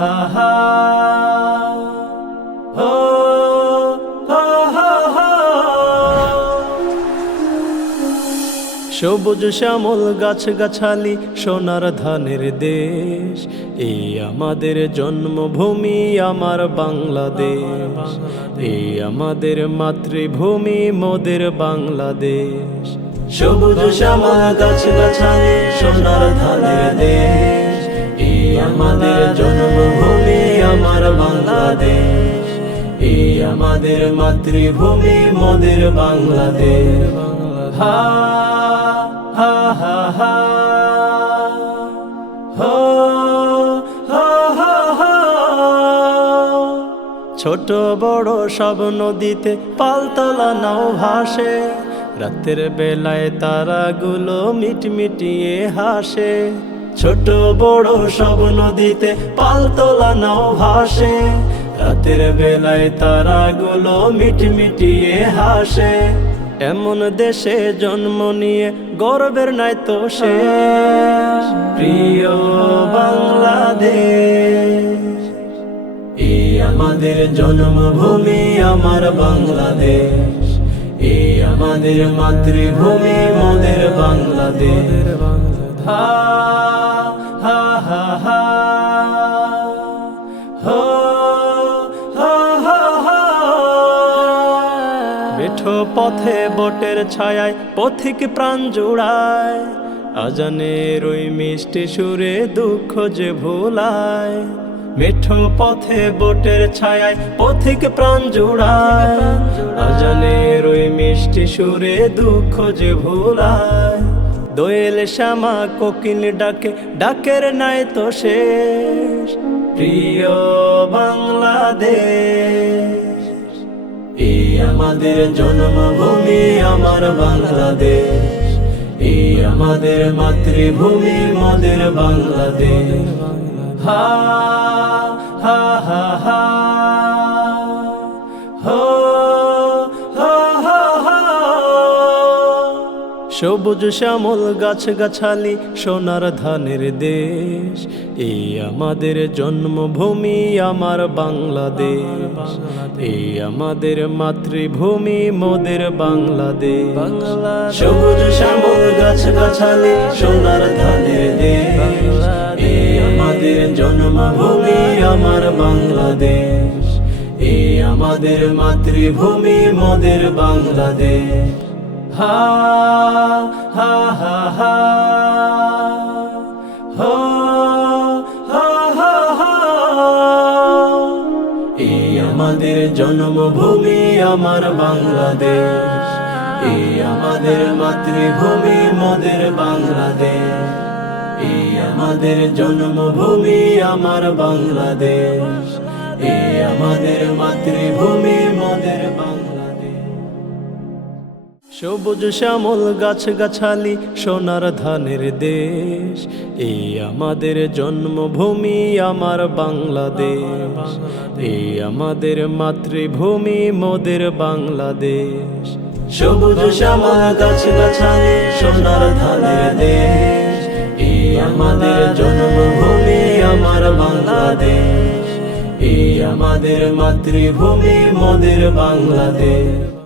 সবুজ শ্যামল গাছ গাছালি সোনার ধানের দেশ। এই আমাদের জন্মভূমি, আমার বাংলাদেশ। এই আমাদের মাতৃভূমি, মোদের বাংলাদেশ। সবুজ শ্যামল গাছ গাছালি সোনার ধানের দেশ। এই আমাদের আমার বাংলাদেশ, এই আমাদের মাতৃভূমি মোদের বাংলাদেশ। হা হা হা হা। ছোট বড় সব নদীতে পালতলা নাও ভাসে, রাতের বেলায় তারাগুলো মিটমিটিয়ে হাসে। ছোট বড় সব নদীতে পালতলা নাও ভাসে। রাতের বেলায় তারা তারাগুলো মিটমিটিয়ে হাসে। এমন দেশে জন্ম নিয়ে গর্বের নাই তো সে। প্রিয় বাংলাদেশ এই আমাদের জন্মভূমি আমার বাংলাদেশ। এই আমাদের মাতৃভূমি মোদের বাংলাদেশ। হা পথে বটের ছায়ায় পথিক প্রাণ জুড়ায়। আজানের ওই মিষ্টি সুরে দুঃখ যে ভোলায়। মেঠো পথে বটের ছায়ায় পথিক প্রাণ জুড়ায়। আজানের ওই মিষ্টি সুরে দুঃখ যে ভোলায়। দোয়েল শ্যামা কোকিল ডাকে, ডাকের নাই তো শেষ। প্রিয় বাংলাদেশ। আমাদের জন্মভূমি আমার বাংলাদেশ। এই আমাদের মাতৃভূমি আমাদের বাংলাদেশ। হা হা হা হা। হো সবুজ শ্যামল গাছ গাছালি সোনার ধানের দেশ। এই আমাদের জন্মভূমি, আমার বাংলাদেশ। এই আমাদের মাতৃভূমি, মোদের বাংলাদেশ। সবুজ শ্যামল গাছ গাছালি সোনার ধানের দেশ। এই আমাদের জন্মভূমি, আমার বাংলাদেশ। এই আমাদের মাতৃভূমি, মোদের বাংলাদেশ। হা হা হা হা হো হা হা আমাদের জন্মভূমি আমার বাংলাদেশ। এই আমাদের মাতৃভূমি মোদের বাংলাদেশ। এই আমাদের জন্মভূমি আমার বাংলাদেশ। এই আমাদের মাতৃভূমি মোদের বাংলাদেশ। সবুজ শ্যামল গাছ গাছালি সোনার ধানের দেশ। এই আমাদের জন্মভূমি, আমার বাংলাদেশ। এই আমাদের মাতৃভূমি, মোদের বাংলাদেশ। সবুজ শ্যামল গাছ গাছালি সোনার ধানের দেশ। এই আমাদের জন্মভূমি, আমার বাংলাদেশ। এই আমাদের মাতৃভূমি, মোদের বাংলাদেশ।